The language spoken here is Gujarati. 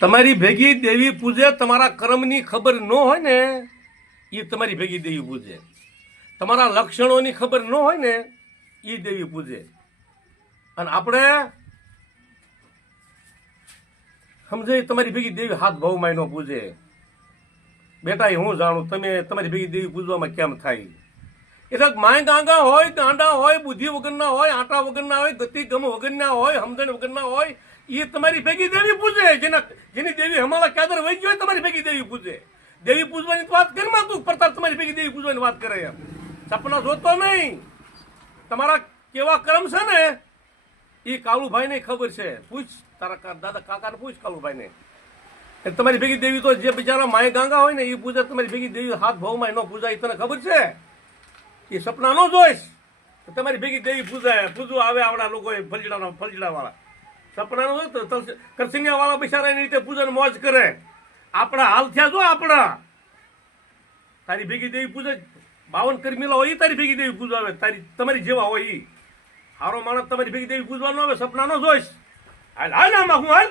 તમારી ભેગી દેવી પૂજે, તમારા કર્મની ખબર ન હોય ને એ તમારી ભેગી દેવી પૂજે. તમારા લક્ષણોની ખબર ન હોય ને એ દેવી પૂજે. અને આપણે સમજાય તમારી ભેગી દેવી હાથ ભાવમાં ન પૂજે. બેટા હું જાણું તમે તમારી ભેગી દેવી પૂજવામાં કેમ થાય. એટલે માય ગાંગા હોય, ગાંડા હોય, બુદ્ધિ વગરના હોય, આટા વગરના હોય, ગતિ ગમ વગરના હોય, સમજણ વગરના હોય, એ તમારી ભેગી દેવી પૂજે. જેની દેવી હમારા ક્યાદર વહી ગયો હોય તમારી ભેગી દેવી પૂજે. દેવી પૂજવાની વાત કરમાં તું પ્રતાપ તમારી ભેગી દેવી પૂજવાની વાત કરે એમ. સપના જોતો નહીં. તમારા કેવા કર્મ છે ને એ કાળુભાઈ ને ખબર છે. પૂછ તારા દાદા કાકાને પૂછ કાળુભાઈ ને. તમારી ભેગી દેવી તો જે બિચારા માય ગાંગા હોય ને એ પૂજા તમારી ભેગી દેવી હાથ ભાવમાં ન પૂજાય તને ખબર છે. એ સપના ન જોઈશ તમારી ભેગી દેવી પૂજવા આવે આવડા લોકો ફલજીડા વાળા સપના નો જોઈ તો કરસિંગિયા વાળા બિચારા એની રીતે પૂજન મોજ કરે. આપણા હાલ થયા જો આપણા તારી ભેગી દેવી પૂજે 52 કર્મીલા હોય એ તારી ભેગી દેવી પૂજવા આવે. તમારી જેવા હોય એ હારો માણસ તમારી ભેગી દેવી પૂજવા ન આવે. સપના નો જોઈશ. હાલ હાલ આમાં હું હાલ